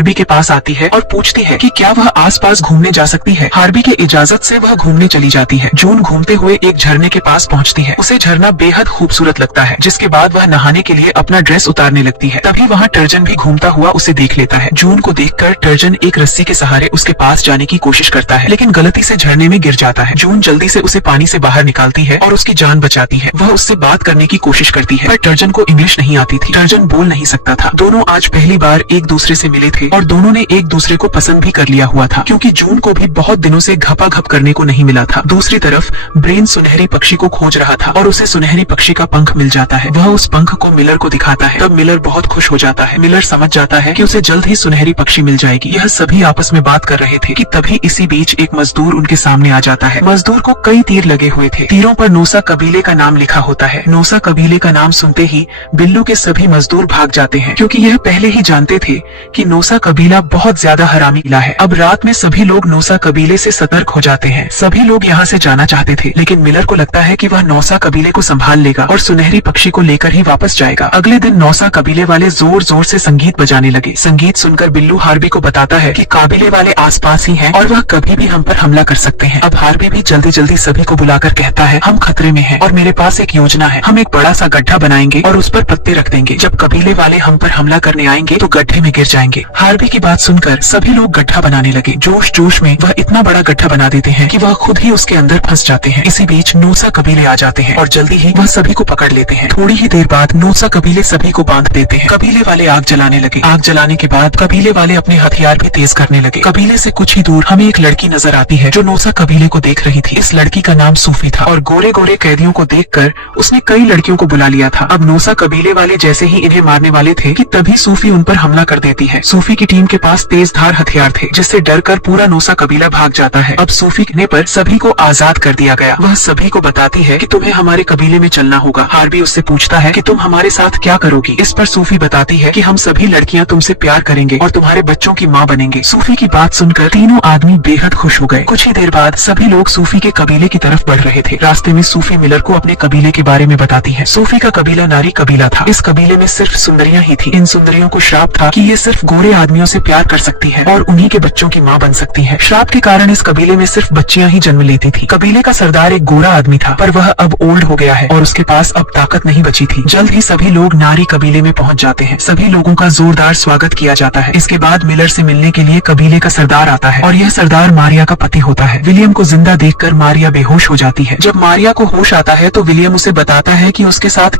Harvey के पास आती है और पूछती है कि क्या वह आसपास घूमने जा सकती है। हार्बी के इजाजत से वह घूमने चली जाती है। जून घूमते हुए एक झरने के पास पहुंचती है। उसे झरना बेहद खूबसूरत लगता है, जिसके बाद वह नहाने के लिए अपना ड्रेस उतारने लगती है। तभी वहाँ टर्जन भी घूमता हुआ उसे देख लेता है। जून को देखकर टर्जन एक रस्सी के सहारे उसके पास जाने की कोशिश करता है, लेकिन गलती से झरने में गिर जाता है। जून जल्दी से उसे पानी से बाहर निकालती है और उसकी जान बचाती है। वह उससे बात करने की कोशिश करती है, पर टर्जन को इंग्लिश नहीं आती थी। टर्जन बोल नहीं सकता था। दोनों आज पहली बार एक दूसरे से मिले थे और दोनों ने एक दूसरे को पसंद भी कर लिया हुआ था, क्योंकि जून को भी बहुत दिनों से घपाघप करने को नहीं मिला था। दूसरी तरफ ब्रेन सुनहरी पक्षी को खोज रहा था और उसे सुनहरी पक्षी का पंख मिल जाता है। वह उस पंख को मिलर को दिखाता है। तब मिलर बहुत खुश हो जाता है। मिलर समझ जाता है कि उसे जल्द ही सुनहरी पक्षी मिल जाएगी। यह सभी आपस में बात कर रहे थे कि तभी इसी बीच एक मजदूर उनके सामने आ जाता है। मजदूर को कई तीर लगे हुए थे। तीरों पर नोसा कबीले का नाम लिखा होता है। नोसा कबीले का नाम सुनते ही बिल्लू के सभी मजदूर भाग जाते हैं, क्योंकि यह पहले ही जानते थे कि नोसा कबीला बहुत ज्यादा हरामी किला है। अब रात में सभी लोग नोसा कबीले से सतर्क हो जाते हैं। सभी लोग यहाँ से जाना चाहते थे, लेकिन मिलर को लगता है कि वह नोसा कबीले को संभाल लेगा और सुनहरी पक्षी को लेकर ही वापस जाएगा। अगले दिन नोसा कबीले वाले जोर जोर से संगीत बजाने लगे। संगीत सुनकर बिल्लू हार्बी को बताता है कि काबिले वाले आसपास ही हैं और वह कभी भी हम पर हमला कर सकते हैं। अब हार्बी भी जल्दी जल्दी सभी को बुलाकर कहता है, हम खतरे में हैं और मेरे पास एक योजना है। हम एक बड़ा सा गड्ढा बनाएंगे और उस पर पत्ते रख देंगे। जब कबीले वाले हम पर हमला करने आएंगे तो गड्ढे में गिर जाएंगे। हार्बी की बात सुनकर सभी लोग गड्ढा बनाने लगे। जोश जोश में वह इतना बड़ा गड्ढा बना देते हैं कि वह खुद ही उसके अंदर फंस जाते हैं। इसी बीच नोसा कबीले आ जाते हैं और जल्दी ही वह सभी को पकड़ लेते हैं। थोड़ी ही देर बाद नोसा कबीले सभी को बांध देते हैं। कबीले वाले आग जलाने लगे। आग जलाने के बाद कबीले वाले अपने हथियार भी तेज करने लगे। कबीले से कुछ ही दूर हमें एक लड़की नजर आती है जो नोसा कबीले को देख रही थी। इस लड़की का नाम सूफी था और गोरे गोरे कैदियों को देखकर उसने कई लड़कियों को बुला लिया था। अब नोसा कबीले वाले जैसे ही इन्हें मारने वाले थे कि तभी सूफी उन पर हमला कर देती है। सूफी की टीम के पास तेज धार हथियार थे, जिससे डरकर पूरा नोसा कबीला भाग जाता है। अब सूफी कहने पर सभी को आजाद कर दिया गया। वह सभी को बताती है कि तुम्हें हमारे कबीले में चलना होगा। हार्बी उससे पूछता है कि तुम हमारे साथ क्या करोगी। इस पर सूफी बताती है कि हम सभी लड़कियां तुमसे प्यार करेंगे और तुम्हारे बच्चों की माँ बनेंगे। सूफी की बात सुनकर तीनों आदमी बेहद खुश हो गए। कुछ ही देर बाद सभी लोग सूफी के कबीले की तरफ बढ़ रहे थे। रास्ते में सूफी मिलर को अपने कबीले के बारे में बताती है। सूफी का कबीला नारी कबीला था। इस कबीले में सिर्फ सुंदरियां ही थी। इन सुंदरियों को श्राप था कि ये सिर्फ गोरे आदमियों से प्यार कर सकती है और उन्हीं के बच्चों की माँ बन सकती है। श्राप के कारण इस कबीले में सिर्फ बच्चियां ही जन्म लेती थी। कबीले का सरदार एक गोरा आदमी था, पर वह अब ओल्ड हो गया है और उसके पास अब ताकत नहीं बची थी। जल्द ही सभी लोग नारी कबीले में पहुंच जाते हैं। सभी लोगों का जोरदार स्वागत किया जाता है। इसके बाद मिलर से मिलने के लिए कबीले का सरदार आता है और यह सरदार मारिया का पति होता है। विलियम को जिंदा देखकर मारिया बेहोश हो जाती है। जब मारिया को होश आता है तो विलियम उसे बताता है कि उसके साथ